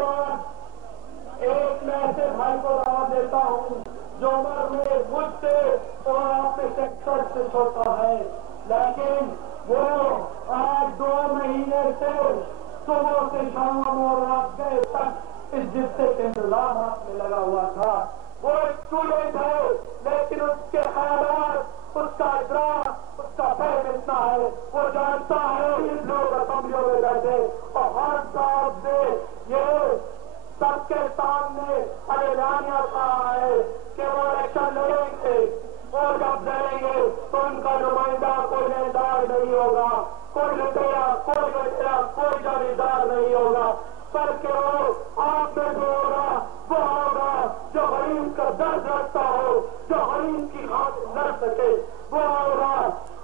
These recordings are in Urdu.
بعد ایک میں ایسے بھائی کو دعوت دیتا ہوں جو عمر میں مجھ سے اور آپ میں سیکٹر سے چھوٹا ہے، لیکن وہ آج 2 مہینے سے صبح سے شام اور رات گئے تک اس جسے کے انتظامات میں لگا ہوا تھا۔ وہ اسٹوڈنٹ ہے لیکن اس کے خیالات، اس کا ادراک، اس کا فہم اتنا ہے، وہ جانتا ہے ان لوگ اسمبلیوں میں بیٹھے اور ہر بات سے یہ سب کے سامنے اعلانیہ کہا ہے کہ وہ الیکشن لڑیں گے اور جب لڑیں گے تو ان کا نمائندہ کوئی لیندار نہیں ہوگا، کوئی لٹیرا، کوئی جاگیردار نہیں ہوگا، بلکہ وہ آپ میں جو ہوگا وہ ہوگا جو غریب کا درد رکھتا ہو، جو غریب کی خاطر لڑ سکے، وہ ہوگا۔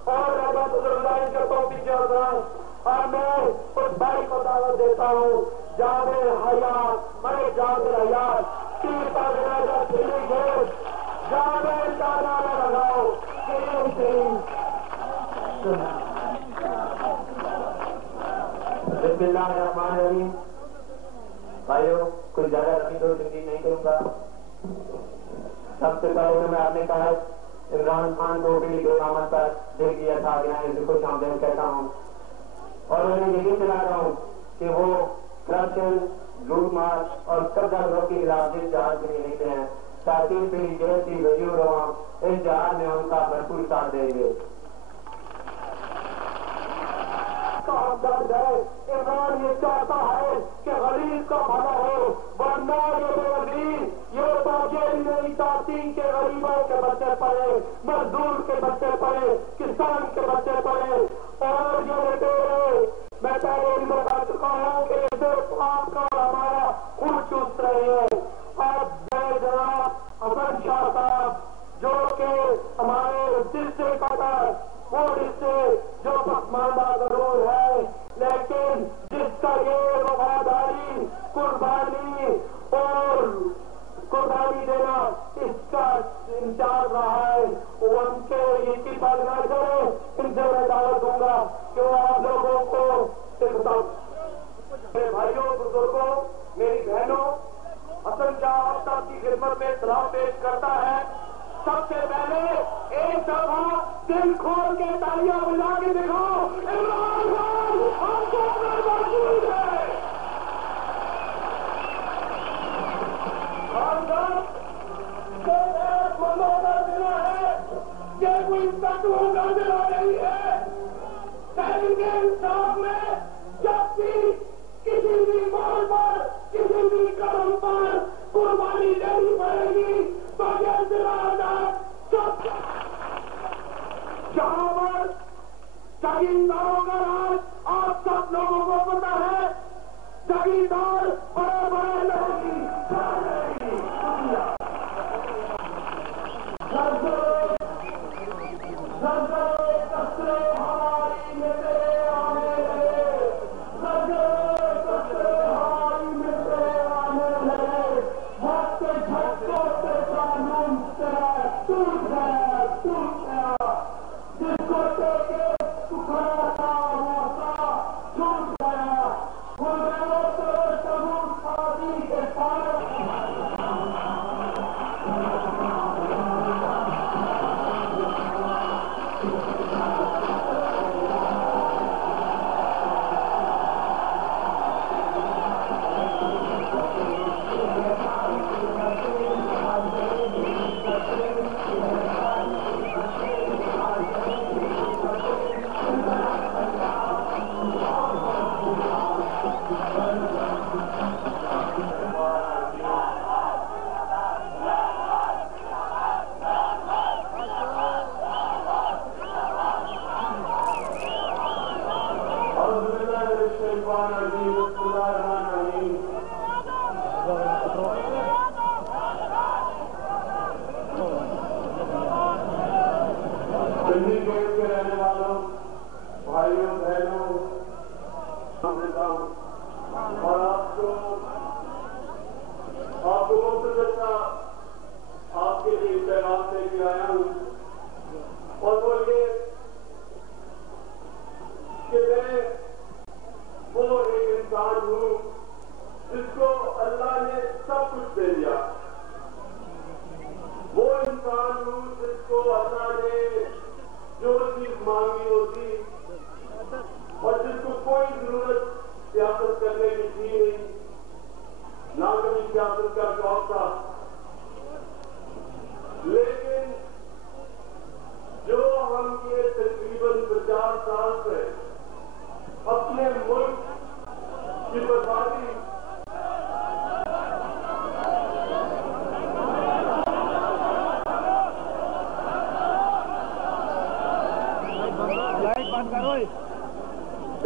اور رحمت اللہ کے توفیق کے اور میں اس بھائی کو دعوت دیتا ہوں، جابر حیات، میں جابر حیات تیر کا جنازہ چلی گئے، جابر کا نعرہ لگاؤ، بسم اللہ الرحمن الرحیم۔ بھائیو، کچھ زیادہ رمی تو تنقید نہیں کروں گا۔ سب سے پہلے میں آپ نے کہا عمران خان کو اپنی اقامت پر دیکھ دیا تھا کہ میں اسے خوش آمدید کہتا ہوں اور میں یقین دلاتا ہوں کہ وہ کرپشن، لوٹ مار اور قبضہ گروہ کے خلاف جس جہاز کے لیے نکلے ہیں، تاکہ پھر جیسی وزیر رواں اس جہاز میں ان کا بھرپور ساتھ دیں گے۔ عمران یہ چاہتا ہے کہ غریب کا بھلا ہو، ورنہ یہ بات یہ نہیں چاہتی کہ غریبوں کے بچے پڑھے، مزدور کے بچے پڑھے، کسان کے بچے پڑھے اور یہ لٹیرے۔ میں پہلے بھی بتا چکا ہوں کہ صرف آپ کا ہمارا خون چوس رہے ہیں۔ اب بے جناب حسن شاہ صاحب جو کہ ہمارے دل سے قطر وہ حصے جو پسماندہ ضرور ہے لیکن جس کا یہ وفاداری، قربانی اور قربانی دینا اس کا انچارج رہا ہے، وہ ان کے یہ کی بات نہ کرے، ان سے میں دعوت دوں گا کہ وہ آپ لوگوں کو میرے بھائیوں، بزرگوں، میری بہنوں، حسن شاہ صاحب کی خدمت میں سلام پیش کرتا ہے۔ سب سے پہلے ایک دفعہ دل کھول کے تالیاں بجا کے دکھاؤ، عمران خان ہم کو موجود ہے۔ یہ کوئی ستو کا دلا نہیں ہے۔ تحریک انصاف میں جب بھی کسی بھی موڑ پر، کسی بھی قدم پر قربانی دینی پڑے گی تو یہ دلانا سب جہاں پر جاگیرداروں کا راج آپ سب لوگوں کو پتا ہے، جاگیردار بڑے بڑے لوگ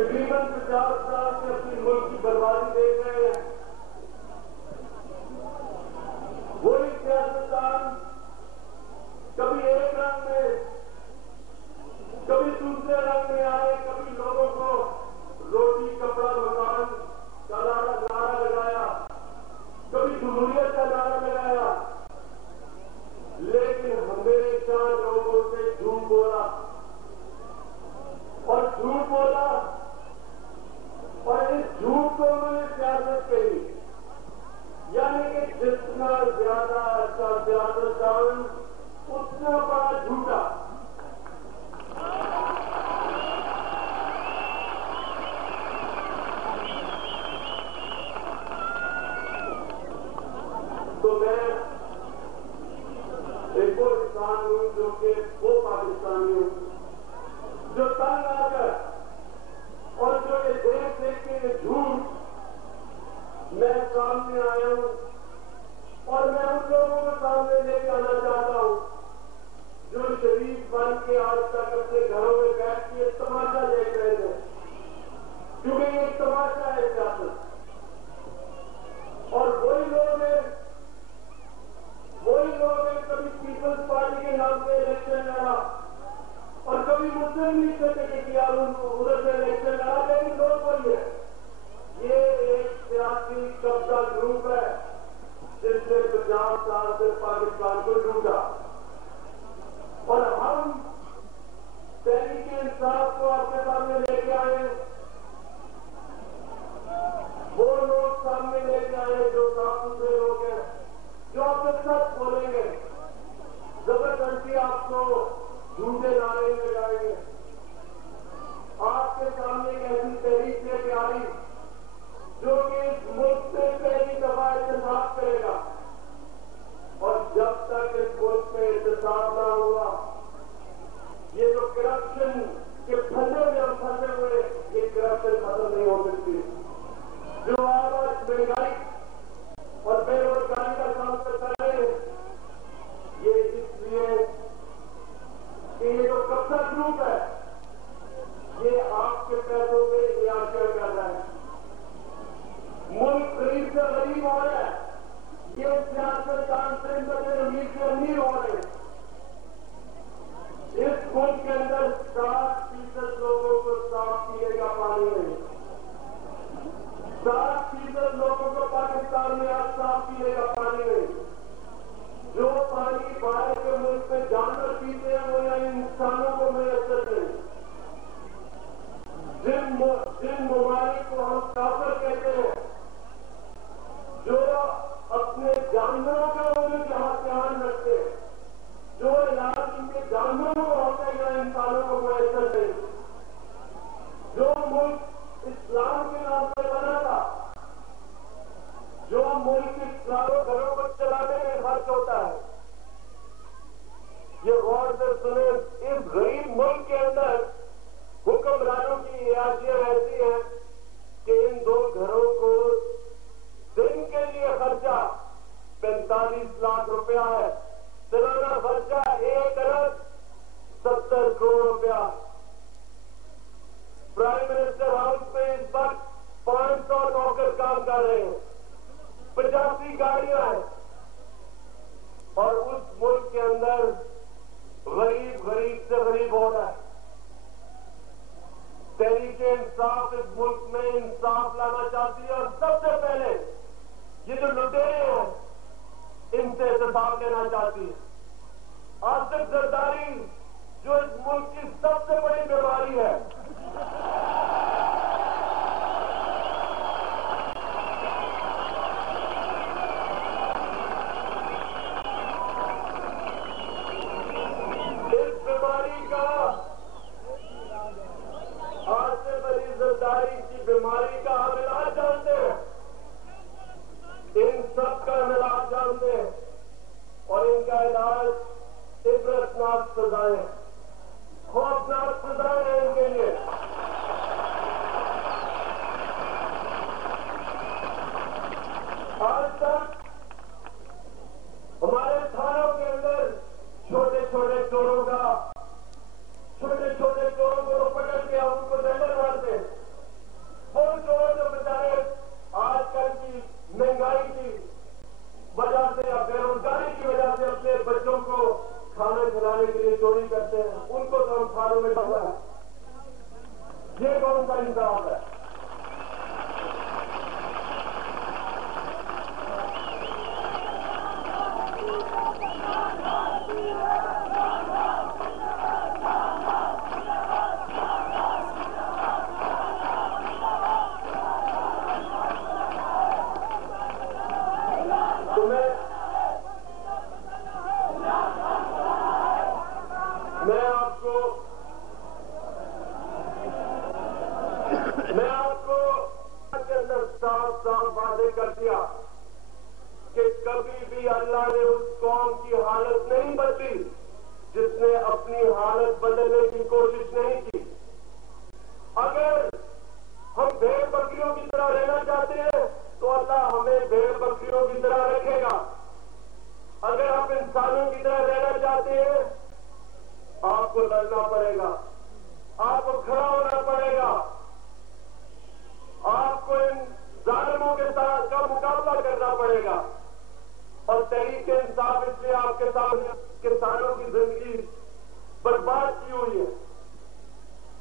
تقریباً 50 سال سے اپنی ملک کی بربادی دیکھ رہے ہیں. وہی سیاستدان کبھی ایک رنگ میں کبھی دوسرے رنگ میں آئے, کبھی لوگوں کو روٹی کپڑا مکان کا نعرہ لگایا, کبھی جمہوریت کا نعرہ لگایا, لیکن ہمیشہ لوگوں سے جھوٹ بولا اور جھوٹ بولا, اور اس جھوٹ کو انہوں نے سیاست کہی. یعنی کہ جتنا زیادہ اچھا سیاستدان اتنا بڑا جھوٹا. تو میں ایک وہ انسان ہوں جو کہ وہ پاکستانی ہوں جو تنگ آ کر اور جو یہ دیکھ دیکھ کے یہ جھوٹ میں سامنے آیا ہوں, اور میں ان لوگوں کو سامنے لے کے آنا چاہتا ہوں جو شریف بن کے آج تک اپنے گھروں میں بیٹھ کے تماشا دیکھ رہے تھے, کیونکہ یہ ایک تماشا ہے سیاست. اور وہی لوگ ہیں کبھی پیپلز پارٹی کے نام سے الیکشن لڑا اور کبھی مسلم لیگ سے ٹکٹ کیا, ادھر سے الیکشن لڑا, لیکن لوگ وہی ہے. یہ ایک سیاسی قبضہ گروپ ہے جس نے 50 سال سے پاکستان کو لوٹا. اور ہم تحریک انصاف کو آپ کے سامنے لے کے آئے, وہ لوگ سامنے لے کے آئے جو صاف ستھرے لوگ ہیں, جو آپ کے ساتھ بولیں گے, زبردستی آپ کو جھوٹے نعرے لگائیں گے. آپ کے سامنے ایک ایسی تحریک لے کے آئی جو کہ اس ملک سے پہلی دفعہ احتساب کرے گا, اور جب تک اس ملک میں احتساب نہ ہوا یہ جو کرپشن کے پھندے میں ہم پھنسے ہوئے, یہ کرپشن ختم نہیں ہو سکتی. جو آج مہنگائی اور بے روزگاری کا سامنا کر رہے ہیں, یہ اس لیے کہ یہ جو قبضہ گروپ ہے یہ آپ کے پیسوں پہ عیاشیاں کر رہا ہے. ملک غریب سے غریب ہو رہا ہے, یہ سیاستدان سے امیر سے امیر ہو رہے ہیں. اس ملک کے اندر 60% لوگوں کو صاف پینے کا پانی نہیں, 60% لوگوں کو پاکستان میں آج صاف پینے کا پانی نہیں. جو پانی باہر کے ملک میں جانور پیتے ہیں وہ یہاں انسانوں کو میسر نہیں. جن ممالک کو ہم کافر کہتے ہیں, جو اپنے جانوروں کا دھیان رکھتے ہیں, جو علاج ان کے جانوروں کو ہوتا ہے یا انسانوں کو میسر نہیں. جو ملک اسلام کے نام پر بنا تھا, جو ملک اسلاموں گھروں کو چلانے میں خرچ ہوتا ہے, یہ غور سے سنیں, اس غریب ملک کے اندر حکمرانوں کی عیاشیاں ایسی ہیں کہ ان 2 گھروں کو دن کے لیے خرچہ 45 لاکھ روپیہ ہے, سالانہ خرچہ 1 ارب 70 کروڑ روپیہ. پرائم منسٹر ہاؤس میں اس وقت 500 نوکر کام کر رہے ہیں, 85 گاڑیاں ہیں, اور اس ملک کے اندر غریب سے غریب ہو رہا ہے. تحریک انصاف اس ملک میں انصاف لانا چاہتی ہے, اور سب سے پہلے یہ جو لٹیرے ہیں ان سے احتساب لینا چاہتی ہے. آصف زرداری جو اس ملک کی سب سے بڑی بیماری ہے, اس بیماری کا آصف علی زرداری کی بیماری کا ہم علاج جانتے ہیں, ان سب کا علاج جانتے ہیں, اور ان کا علاج کر دیا کہ کبھی بھی اللہ نے اس قوم کی حالت نہیں بدلی جس نے اپنی حالت بدلنے کی کوشش نہیں کی. اگر ہم بھیڑ بکریوں کی طرح رہنا چاہتے ہیں تو اللہ ہمیں بھیڑ بکریوں کی طرح رکھے گا. اگر آپ انسانوں کی طرح رہنا چاہتے ہیں آپ کو لڑنا پڑے گا, آپ کو کھڑا ہونا پڑے گا, آپ کو ان ظالموں کے ساتھ کا مقابلہ کرنا پڑے گا. اور تحریک انصاف اس لیے آپ کے سامنے کسانوں کی زندگی برباد کی ہوئی ہے.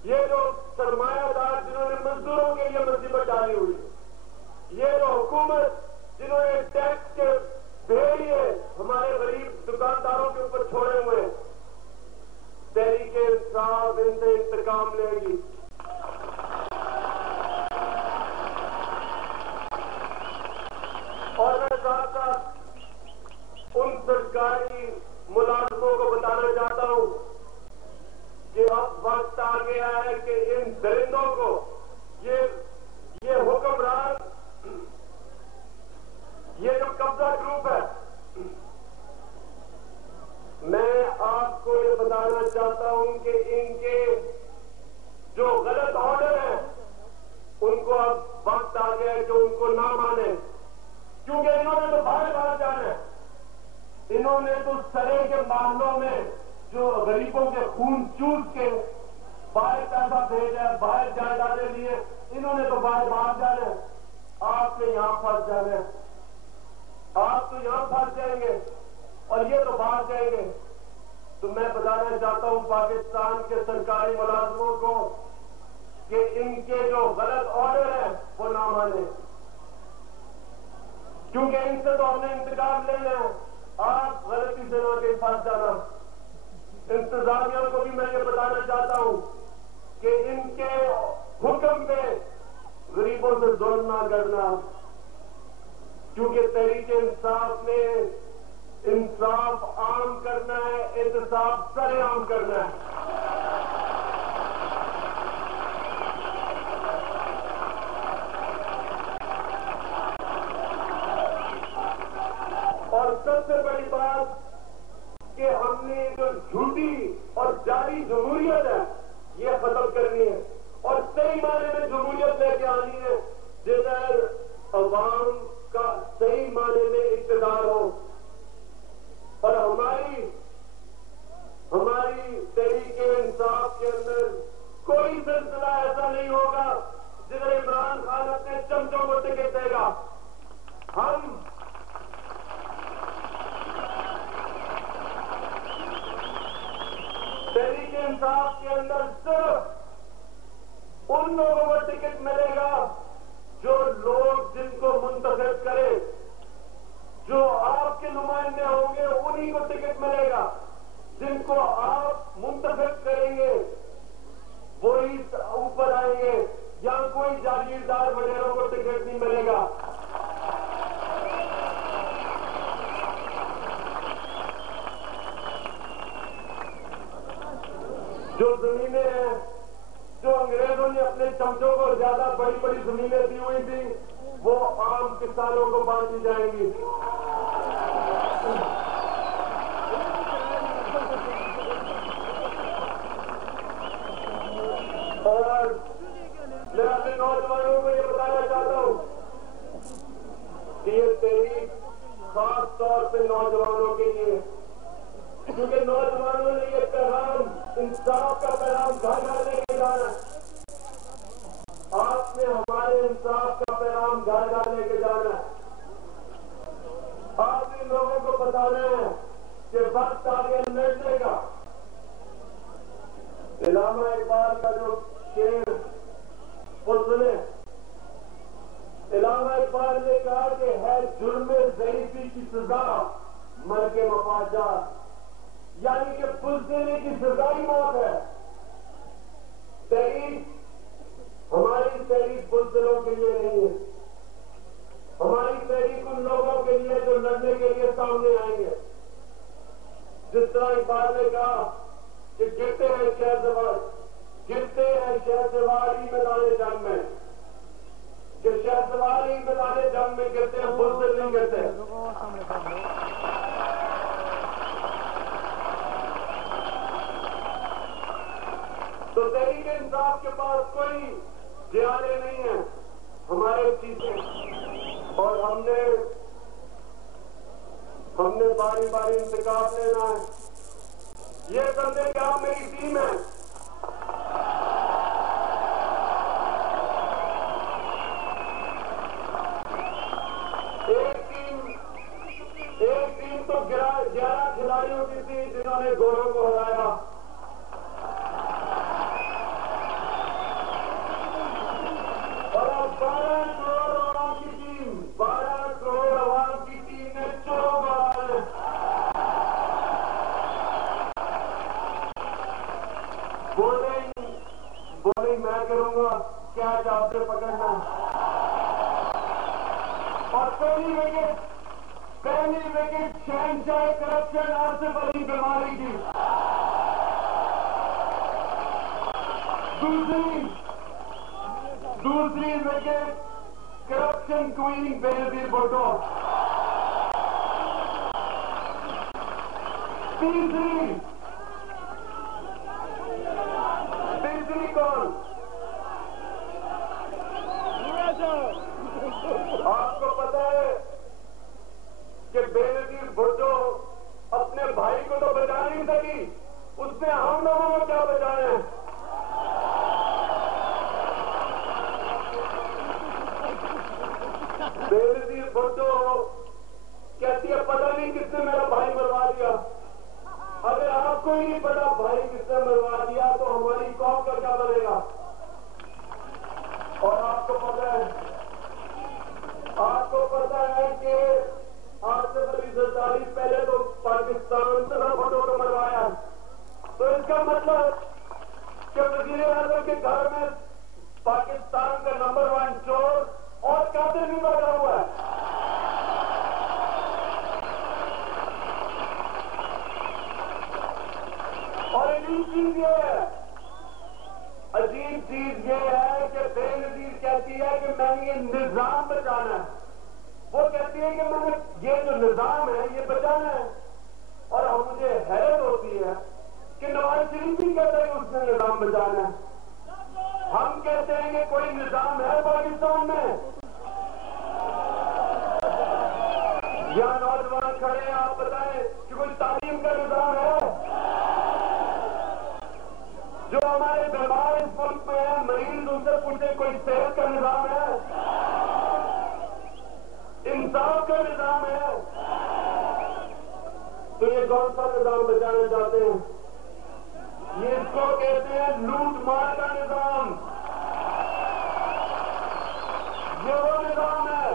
یہ جو سرمایہ دار جنہوں نے مزدوروں کے لیے مصیبت ڈالی ہوئی ہے, یہ جو حکومت جنہوں نے ٹیکس کے بھیڑیے ہمارے غریب دکانداروں کے اوپر چھوڑے ہوئے, تحریک انصاف ان سے انتقام لے گی. اور میں ساتھ ساتھ ان سرکاری ملازموں کو بتانا چاہتا ہوں کہ اب وقت آ گیا ہے کہ ان درندوں کو یہ حکمران, یہ جو قبضہ گروپ ہے, میں آپ کو یہ بتانا چاہتا ہوں کہ ان کے جو غلط آرڈر ہیں ان کو اب وقت آ گیا ہے کہ ان کو نہ مانے, کیونکہ انہوں نے تو باہر جانا ہے. انہوں نے تو سرے کے معاملوں میں جو غریبوں کے خون چوس کے باہر پیسہ بھیجا ہے, باہر جائیدادیں لیے, انہوں نے تو باہر جانا ہے. آپ نے یہاں پھنس جانا ہے, آپ تو یہاں پھنس جائیں گے اور یہ تو باہر جائیں گے. تو میں بتانا چاہتا ہوں پاکستان کے سرکاری ملازموں کو کہ ان کے جو غلط آرڈر ہیں وہ نہ مانیں, کیونکہ ان سے تو ہم نے انتقام لینا ہے. آپ غلطی سے نہ کہ پھنس جانا. انتظامیہ کو بھی میں یہ بتانا چاہتا ہوں کہ ان کے حکم پہ غریبوں سے ظلم نہ کرنا, کیونکہ تحریک انصاف نے انصاف عام کرنا ہے, احتساب سر عام کرنا ہے. اور سب سے بڑی بات کہ ہم نے جو جھوٹی اور جعلی جمہوریت ہے یہ ختم کرنی ہے اور صحیح معنی میں جمہوریت لے کے آنی ہے جدھر عوام کا صحیح معنی میں اقتدار ہو. اور ہماری تحریک انصاف کے اندر کوئی سلسلہ ایسا نہیں ہوگا جدھر عمران خان اپنے چمچوں کو ٹکٹ دے گا. ہم تحریک انصاف کے اندر صرف ان لوگوں کو ٹکٹ ملے گا جو لوگ جن کو منتخب کرے, جو آپ کے نمائندے ہوں گے انہی کو ٹکٹ ملے گا. جن کو آپ منتخب کریں گے وہی اوپر آئیں گے, یا کوئی جاگیردار وغیرہ کو ٹکٹ نہیں ملے گا. جو زمینیں ہیں جو انگریزوں نے اپنے چمچوں کو زیادہ بڑی بڑی زمینیں دی ہوئی تھی وہ عام کسانوں کو بانٹی جائیں گی. اور میں اپنے نوجوانوں کو یہ بتانا چاہتا ہوں کہ یہ تحریک خاص طور پہ نوجوانوں کے لیے, کیونکہ نوجوانوں نے یہ پیغام انصاف کا پیغام گھر گھر لے کے جانا ہے. آپ نے ہمارے انصاف کا پیغام گھر گھر لے کے جانا ہے. آپ ان لوگوں کو بتانا ہے کہ وقت آگے لڑنے کا. علامہ اقبال کا جو شعر وہ سنے, علامہ اقبال نے کہا کہ ہے جرم ضعیفی کی سزا مر کے مفاجات, یعنی کہ بزدلی کی سزا ہی موت ہے. تحریک ہماری تحریک بزدلوں کے لیے نہیں ہے. ہماری تحریک ان لوگوں کے لیے جو لڑنے کے لیے سامنے آئیں گے. جس طرح اقبال نے کہا کہ گرتے ہیں شہر سواری میدان جنگ میں, کہ شاید سوال ہی بتانے جنگ میں کہتے ہیں بزدل نہیں کہتے. تو تحریک انصاف کے پاس کوئی زیادہ نہیں ہے ہمارے چیزیں، اور ہم نے باری باری انتخاب لینا ہے. یہ سمجھے کہ آپ میری ٹیم ہے. ایک ٹیم تو 11 کھلاڑیوں کی تھی جنہوں نے گوروں کو ہرایا. اور اب 12 کروڑ عوام کی ٹیم، 12 کروڑ عوام کی ٹیم نے چوروں کو ہرایا. بولنگ میں کروں گا، کیچ آپ سے پکڑنا. اور پہلی وکٹ شہنشاہ کرپشن آصف علی بیماری کی. دوسری wicket corruption queen Benazir Bhutto. تیسری کون؟ آپ کو پتا ہے کہ بینظیر بھٹو اپنے بھائی کو تو بچا نہیں سکی، اس نے ہم لوگوں کو کیا بچایا ہے؟ بینظیر بھٹو کہتی ہے پتہ نہیں کس نے میرا بھائی مروا دیا. اگر آپ کو ہی نہیں پتا بھائی کس نے مروا دیا تو ہماری قوم کا کیا بنے گا؟ اور آپ کو پتا ہے کہ آصف علی زرداری پہلے تو پاکستان سے بھٹو کو مروایا. تو اس کا مطلب کہ وزیر اعظم کے گھر میں پاکستان کا نمبر 1 چور اور قاتل بھی بیٹھا ہوا ہے. اور عجیب چیز یہ ہے کہ بے نظیر کہتی ہے کہ میں نے یہ نظام بچانا ہے. وہ کہتی ہے کہ میں نے یہ جو نظام ہے یہ بچانا ہے. اور اب مجھے حیرت ہوتی ہے کہ نواز شریف بھی کہتا ہے کہ اس نے نظام بچانا ہے. ہم کہتے ہیں کہ کوئی نظام ہے پاکستان میں؟ یہاں نوجوان کھڑے ہیں، آپ بتائیں کہ کوئی تعلیم کا نظام ہے؟ جو ہمارے بیمار اس ملک میں ہیں، مریض ان سے پوچھیں کوئی صحت کا نظام ہے؟ انصاف کا نظام ہے؟ تو یہ کون سا نظام بچانا چاہتے ہیں؟ یہ اس کو کہتے ہیں لوٹ مار کا نظام. یہ وہ نظام ہے،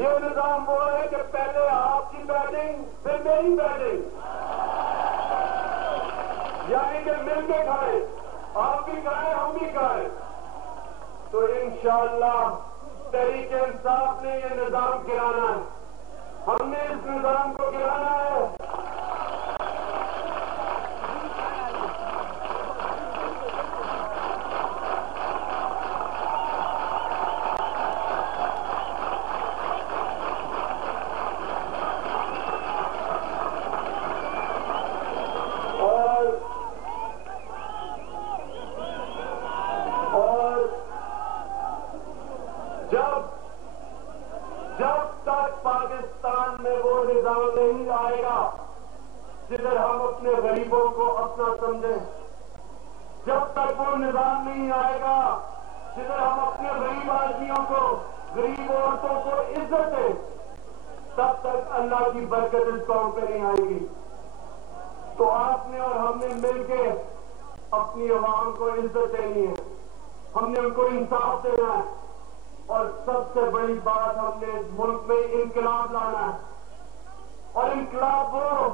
یہ نظام وہ ہے کہ پہلے آپ کی بیٹنگ پھر میری بیٹنگ، یعنی کہ مل کے کھائیں، آپ بھی کھائیں ہم بھی کھائیں. تو انشاءاللہ تحریک انصاف نے یہ نظام گرانا ہے. ہم نے اس نظام کو گرانا ہے. جب تک پاکستان میں وہ نظام نہیں آئے گا جدھر ہم اپنے غریبوں کو اپنا سمجھیں، جب تک وہ نظام نہیں آئے گا جدھر ہم اپنے غریب آدمیوں کو، غریب عورتوں کو عزت دیں، تب تک اللہ کی برکت اس قوم پہ نہیں آئے گی. تو آپ نے اور ہم نے مل کے اپنی عوام کو عزت دینی ہے، ہم نے ان کو انصاف دینا ہے. اور سب سے بڑی بات، ہم نے اس ملک میں انقلاب لانا ہے. اور انقلاب وہ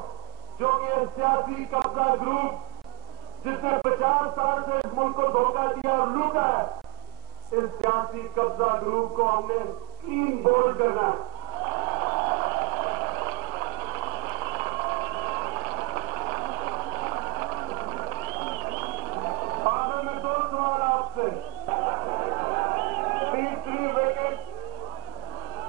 جو کہ سیاسی قبضہ گروپ جس نے 50 سال سے اس ملک کو دھوکہ دیا اور لوٹا ہے، اس سیاسی قبضہ گروپ کو ہم نے کلین بولڈ کرنا ہے. آخر میں 2 سوال آپ سے.